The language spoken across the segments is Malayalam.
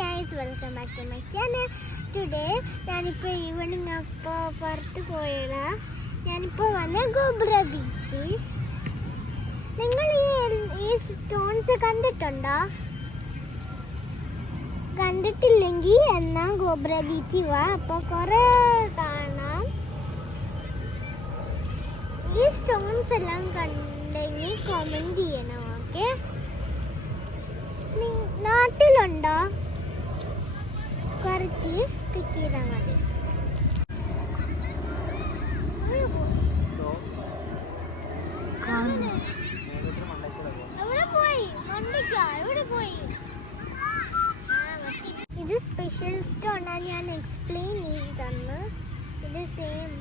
Guys, welcome back to my channel. Today ഞാനിപ്പോൾ ഈവനിങ് അപ്പോൾ പുറത്ത് പോയതാ. ഞാനിപ്പോൾ വന്ന ഗോബ്ര ബീച്ച്. നിങ്ങൾ ഈ സ്റ്റോൺസ് കണ്ടിട്ടുണ്ടോ? കണ്ടിട്ടില്ലെങ്കിൽ എന്നാ ഗോബ്ര ബീച്ചിൽ വാ, അപ്പോൾ കുറേ കാണാം. ഈ സ്റ്റോൺസ് എല്ലാം കണ്ടെങ്കിൽ കമൻറ്റ് ചെയ്യണം. ഓക്കെ, നാട്ടിലുണ്ടോ? കുറച്ച് പിക്ക് ചെയ്താൽ മതി. ഇത് സ്പെഷ്യൽ സ്റ്റോണാണ്, ഞാൻ എക്സ്പ്ലെയിൻ ചെയ്ത് തന്നു. ഇത് സെയിം,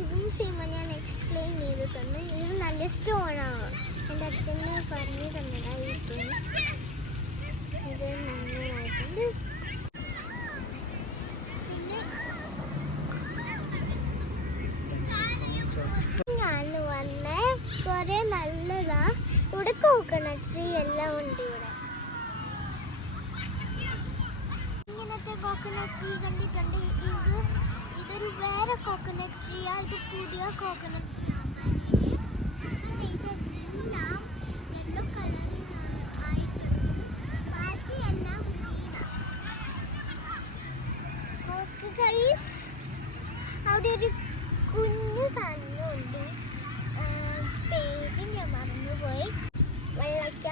ഇതും സെയിമാണ്, ഞാൻ എക്സ്പ്ലെയിൻ ചെയ്ത് തന്നു. ഇത് നല്ല സ്റ്റോണാണ്, എൻ്റെ അച്ഛനെ പറഞ്ഞു തന്നതാ ഈ സ്റ്റോൺ. ഇത് നന്നായിട്ടുണ്ട്. പിന്നെ ഞാൻ വന്ന കുറെ നല്ലതാ. ഇവിടെ കോക്കനട്ട് ട്രീ എല്ലാം ഉണ്ട്. ഇവിടെ ഇങ്ങനത്തെ കോക്കനട്ട് ട്രീ കണ്ടിട്ടുണ്ട്. ഇതൊരു വേറെ കോക്കനട്ട് ട്രീയാ. ഇത് പുതിയ കോക്കനട്ട് ട്രീ. ഇതെല്ലാം യെല്ലോ കളറിലായിട്ടുണ്ട്. ബാക്കിയെല്ലാം ഗൈസ്, അവിടെ ഒരു കുഞ്ഞു സാധനമുണ്ട്. പേര് ഞാൻ മറന്നുപോയി. വെള്ളയ്ക്ക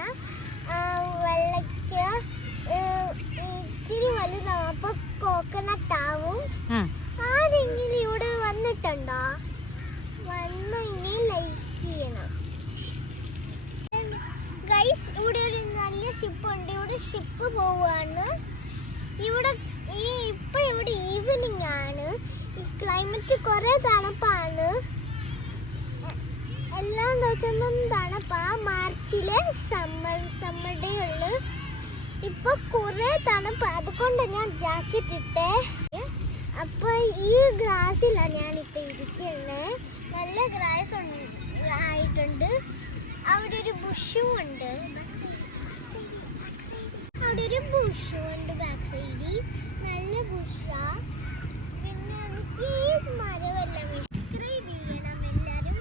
ഇച്ചിരി വലുതാവും, അപ്പൊ കോക്കനട്ട് ആവും. ആരെങ്കിലും ഇവിടെ വന്നിട്ടുണ്ടോ? വന്നെങ്കിൽ ലൈക്ക് ചെയ്യണം ഗൈസ്. ഇവിടെ ഒരു നല്ല ഷിപ്പ് ഉണ്ട്. ഇവിടെ ഷിപ്പ് പോവാണ്. ഇവിടെ ഇപ്പൊ ഇവിടെ ഈവനിങ് ആണ്. ക്ലൈമറ്റ് കുറെ തണുപ്പാണ്. എല്ലാ ദിവസവും തണുപ്പാ. മാർച്ചിലെ സമ്മർ ഡേ ഉള്ളു. ഇപ്പൊ കുറെ തണുപ്പ്, അതുകൊണ്ട് ഞാൻ ജാക്കറ്റ് ഇട്ടേ. അപ്പൊ ഈ ഗ്രാസിലാണ് ഞാനിപ്പോ ഇരിക്കുന്നത്. നല്ല ഗ്രാസ് ആയിട്ടുണ്ട്. അവിടെ ഒരു ബുഷും ഉണ്ട്. അവിടെ ഒരു ബുഷും ഉണ്ട് ബാക്ക് സൈഡിൽ. നല്ല ബുഷാ. പിന്നെ എനിക്ക് ഈ മരമെല്ലാം സബ്സ്ക്രൈബ് ചെയ്യണം എല്ലാരും.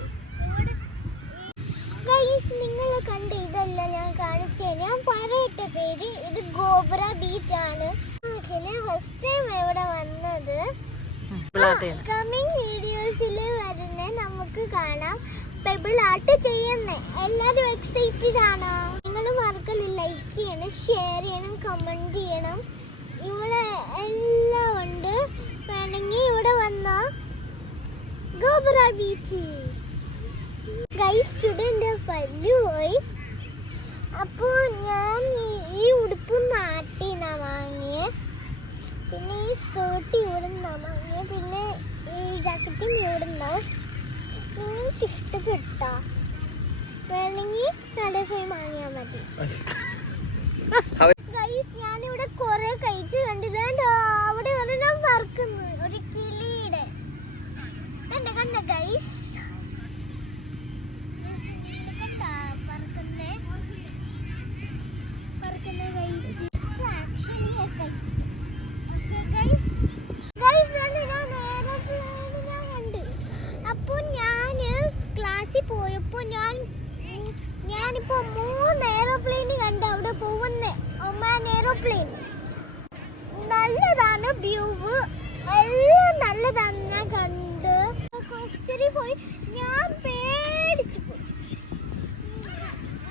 ഗൈസ്, നിങ്ങൾ കണ്ട് ഇതല്ല ഞാൻ കാണിച്ചേ. ഞാൻ പറയട്ടെ പേര്. ഇത് ഗോബ്ര ബീച്ച് ആണ്. ഫസ്റ്റ് ടൈം ഇവിടെ വന്നത്. കമ്മിങ് വീഡിയോസിൽ വരുന്ന നമുക്ക് കാണാം പെബിൾ ആർട്ട് ചെയ്യുന്നേ. എല്ലാരും എക്സൈറ്റഡ് ആണോ? നിങ്ങൾ മറക്കല്ല ലൈക്ക് ചെയ്യണം, ഷെയർ ചെയ്യണം, കമന്റ് ചെയ്യണം. ഇവിടെ എല്ലാം ഉണ്ട്. വേണമെങ്കിൽ ഇവിടെ വന്നോ. Ghubra beach. ഗൈസ്, ടുഡേ എൻ്റെ പല്ലു പോയി. അപ്പോൾ ഞാൻ ഈ ഉടുപ്പ് നാട്ടിനാ വാങ്ങിയേ. പിന്നെ ഈ സ്കേർട്ട് ഇവിടെ നിന്നാ വാങ്ങിയേ. പിന്നെ ഈ ജാക്കറ്റും ഇവിടെ നിന്നാ. നിങ്ങൾക്ക് ഇഷ്ടപ്പെട്ടോ? വേണമെങ്കിൽ കടയിൽ പോയി വാങ്ങിയാൽ മതി. ഗൈസ്, ഞാനിവിടെ കുറെ കഴിച്ച് കണ്ടത്. അവിടെ ഒരെണ്ണം പറക്കുന്നു, ഒരു കിളിയുടെ. കണ്ട ഗൈസ്, പോയപ്പോ ഞാനിപ്പോ 3 എയറോപ്ലെയിൻ കണ്ട് അവിടെ പോകുന്നേ. ഒമാൻ എയറോപ്ലെയിൻ നല്ലതാണ്. വ്യൂ എല്ലാം നല്ലതാണ്. ഞാൻ കണ്ട് കോസ്റ്ററി പോയി. ഞാൻ പേടിച്ചു പോയി.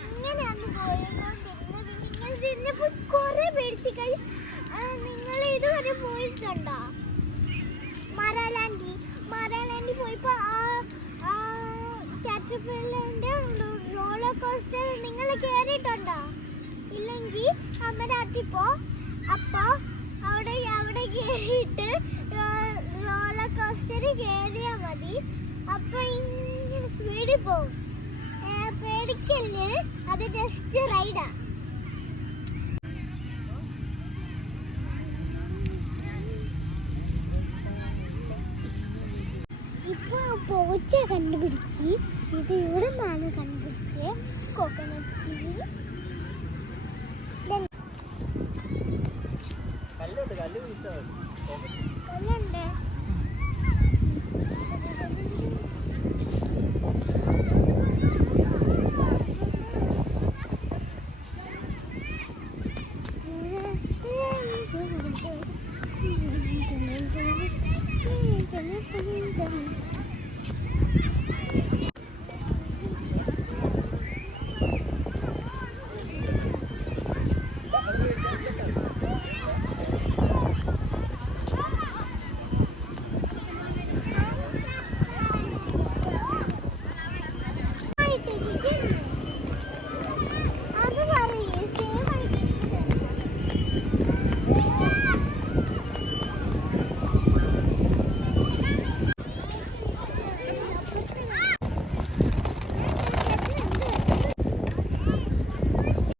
ഇങ്ങനെയാണ് പോയതുകൊണ്ടിരുന്നത്. നിങ്ങൾ തിരിഞ്ഞപ്പോൾ കുറെ പേടിച്ച് ഗൈസ്. നിങ്ങൾ ഇതുവരെ പോയിട്ടുണ്ടോ? മാരാലാൻഡി പോയപ്പോ കാറ്റർപില്ലറിന്റെ റോളർ കോസ്റ്റർ നിങ്ങൾ കേറിയിട്ടുണ്ടോ? ഇല്ലെങ്കിൽ അമരാത്തി പോ. അപ്പൊ അവിടെ കേറിയിട്ട് റോളർ കോസ്റ്റർ കേറിയാ മതി. അപ്പൊ ഇങ്ങനെ സ്പീഡിൽ പോകും. പേടിക്കല്ലേ, അത് ജസ്റ്റ് റൈഡാ. ഇപ്പൊ പോച്ച കണ്ടുപിടിച്ച്. ഇത് ഇവിടെ നിന്നാണ് കണ്ടുപിടിച്ചത്. Coconut tree.